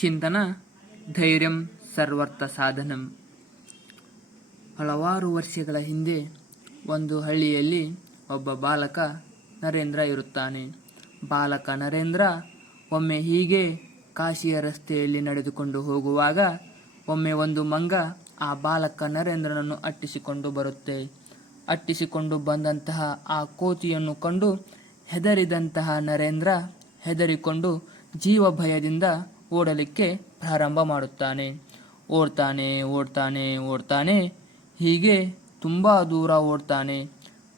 ಚಿಂತನ, ಧೈರ್ಯಂ ಸರ್ವರ್ಥ ಸಾಧನಂ. ಹಲವಾರು ವರ್ಷಗಳ ಹಿಂದೆ ಒಂದು ಹಳ್ಳಿಯಲ್ಲಿ ಒಬ್ಬ ಬಾಲಕ ನರೇಂದ್ರ ಇರುತ್ತಾನೆ. ಬಾಲಕ ನರೇಂದ್ರ ಒಮ್ಮೆ ಹೀಗೆ ಕಾಶಿಯ ರಸ್ತೆಯಲ್ಲಿ ನಡೆದುಕೊಂಡು ಹೋಗುವಾಗ ಒಮ್ಮೆ ಒಂದು ಮಂಗ ಆ ಬಾಲಕ ನರೇಂದ್ರನನ್ನು ಅಟ್ಟಿಸಿಕೊಂಡು ಬರುತ್ತೆ. ಅಟ್ಟಿಸಿಕೊಂಡು ಬಂದಂತಹ ಆ ಕೋತಿಯನ್ನು ಕಂಡು ಹೆದರಿದಂತಹ ನರೇಂದ್ರ ಹೆದರಿಕೊಂಡು ಜೀವ ಭಯದಿಂದ ಓಡಲಿಕ್ಕೆ ಪ್ರಾರಂಭ ಮಾಡುತ್ತಾನೆ. ಓಡ್ತಾನೆ ಓಡ್ತಾನೆ ಓಡ್ತಾನೆ. ಹೀಗೆ ತುಂಬ ದೂರ ಓಡ್ತಾನೆ.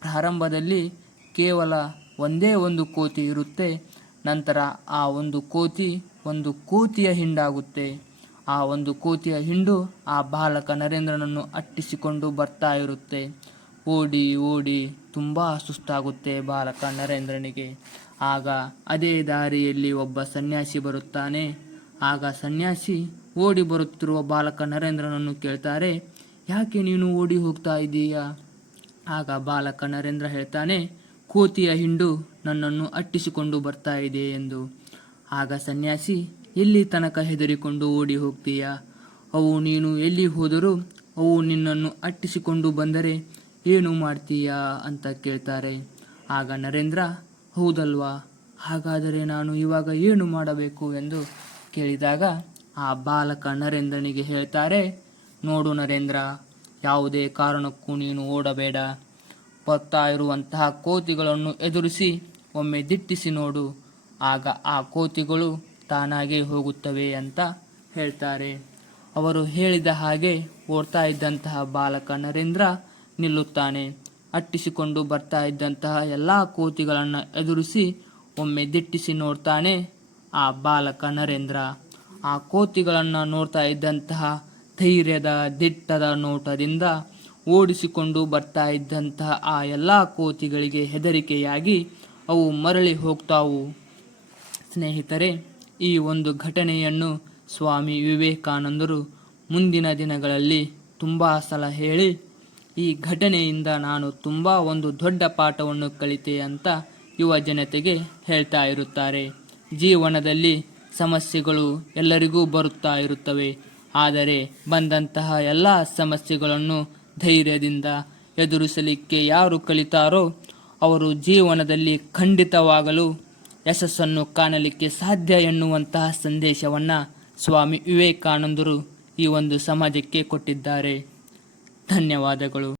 ಪ್ರಾರಂಭದಲ್ಲಿ ಕೇವಲ ಒಂದೇ ಒಂದು ಕೋತಿ ಇರುತ್ತೆ. ನಂತರ ಆ ಒಂದು ಕೋತಿ ಒಂದು ಕೋತಿಯ ಹಿಂಡಾಗುತ್ತೆ. ಆ ಒಂದು ಕೋತಿಯ ಹಿಂಡು ಆ ಬಾಲಕ ನರೇಂದ್ರನನ್ನು ಅಟ್ಟಿಸಿಕೊಂಡು ಬರ್ತಾ ಇರುತ್ತೆ. ಓಡಿ ಓಡಿ ತುಂಬ ಸುಸ್ತಾಗುತ್ತೆ ಬಾಲಕ ನರೇಂದ್ರನಿಗೆ. ಆಗ ಅದೇ ದಾರಿಯಲ್ಲಿ ಒಬ್ಬ ಸನ್ಯಾಸಿ ಬರುತ್ತಾನೆ. ಆಗ ಸನ್ಯಾಸಿ ಓಡಿ ಬರುತ್ತಿರುವ ಬಾಲಕ ನರೇಂದ್ರನನ್ನು ಕೇಳ್ತಾರೆ, ಯಾಕೆ ನೀನು ಓಡಿ ಹೋಗ್ತಾ ಇದ್ದೀಯಾ? ಆಗ ಬಾಲಕ ನರೇಂದ್ರ ಹೇಳ್ತಾನೆ, ಕೋತಿಯ ಹಿಂಡು ನನ್ನನ್ನು ಅಟ್ಟಿಸಿಕೊಂಡು ಬರ್ತಾ ಇದೆ ಎಂದು. ಆಗ ಸನ್ಯಾಸಿ, ಎಲ್ಲಿ ತನಕ ಹೆದರಿಕೊಂಡು ಓಡಿ ಹೋಗ್ತೀಯಾ? ಅವು ನೀನು ಎಲ್ಲಿ ಹೋದರೂ ಅವು ನಿನ್ನನ್ನು ಅಟ್ಟಿಸಿಕೊಂಡು ಬಂದರೆ ಏನು ಮಾಡ್ತೀಯಾ? ಅಂತ ಕೇಳ್ತಾರೆ. ಆಗ ನರೇಂದ್ರ, ಹೌದಲ್ವಾ? ಹಾಗಾದರೆ ನಾನು ಇವಾಗ ಏನು ಮಾಡಬೇಕು? ಎಂದು ಕೇಳಿದಾಗ ಆ ಬಾಲಕ ನರೇಂದ್ರನಿಗೆ ಹೇಳ್ತಾರೆ, ನೋಡು ನರೇಂದ್ರ, ಯಾವುದೇ ಕಾರಣಕ್ಕೂ ನೀನು ಓಡಬೇಡ. ಬರ್ತಾ ಇರುವಂತಹ ಕೋತಿಗಳನ್ನು ಎದುರಿಸಿ ಒಮ್ಮೆ ದಿಟ್ಟಿಸಿ ನೋಡು. ಆಗ ಆ ಕೋತಿಗಳು ತಾನಾಗೇ ಹೋಗುತ್ತವೆ ಅಂತ ಹೇಳ್ತಾರೆ. ಅವರು ಹೇಳಿದ ಹಾಗೆ ಓಡ್ತಾ ಇದ್ದಂತಹ ಬಾಲಕ ನರೇಂದ್ರ ನಿಲ್ಲುತ್ತಾನೆ. ಅಟ್ಟಿಸಿಕೊಂಡು ಬರ್ತಾ ಇದ್ದಂತಹ ಎಲ್ಲ ಕೋತಿಗಳನ್ನು ಎದುರಿಸಿ ಒಮ್ಮೆ ದಿಟ್ಟಿಸಿ ನೋಡ್ತಾನೆ. ಆ ಬಾಲಕ ನರೇಂದ್ರ ಆ ಕೋತಿಗಳನ್ನು ನೋಡ್ತಾ ಇದ್ದಂತಹ ಧೈರ್ಯದ ದಿಟ್ಟದ ನೋಟದಿಂದ ಓಡಿಸಿಕೊಂಡು ಬರ್ತಾ ಇದ್ದಂತಹ ಆ ಎಲ್ಲ ಕೋತಿಗಳಿಗೆ ಹೆದರಿಕೆಯಾಗಿ ಅವು ಮರಳಿ ಹೋಗ್ತಾವು. ಸ್ನೇಹಿತರೆ, ಈ ಒಂದು ಘಟನೆಯನ್ನು ಸ್ವಾಮಿ ವಿವೇಕಾನಂದರು ಮುಂದಿನ ದಿನಗಳಲ್ಲಿ ತುಂಬ ಸಲ ಹೇಳಿ, ಈ ಘಟನೆಯಿಂದ ನಾನು ತುಂಬ ಒಂದು ದೊಡ್ಡ ಪಾಠವನ್ನು ಕಲಿತೆ ಅಂತ ಯುವ ಜನತೆಗೆ ಹೇಳ್ತಾ ಇರುತ್ತಾರೆ. ಜೀವನದಲ್ಲಿ ಸಮಸ್ಯೆಗಳು ಎಲ್ಲರಿಗೂ ಬರುತ್ತಾ ಇರುತ್ತವೆ. ಆದರೆ ಬಂದಂತಹ ಎಲ್ಲ ಸಮಸ್ಯೆಗಳನ್ನು ಧೈರ್ಯದಿಂದ ಎದುರಿಸಲಿಕ್ಕೆ ಯಾರು ಕಲಿತಾರೋ ಅವರು ಜೀವನದಲ್ಲಿ ಖಂಡಿತವಾಗಲು ಯಶಸ್ಸನ್ನು ಕಾಣಲಿಕ್ಕೆ ಸಾಧ್ಯ ಎನ್ನುವಂತಹ ಸಂದೇಶವನ್ನು ಸ್ವಾಮಿ ವಿವೇಕಾನಂದರು ಈ ಒಂದು ಸಮಾಜಕ್ಕೆ ಕೊಟ್ಟಿದ್ದಾರೆ. ಧನ್ಯವಾದಗಳು.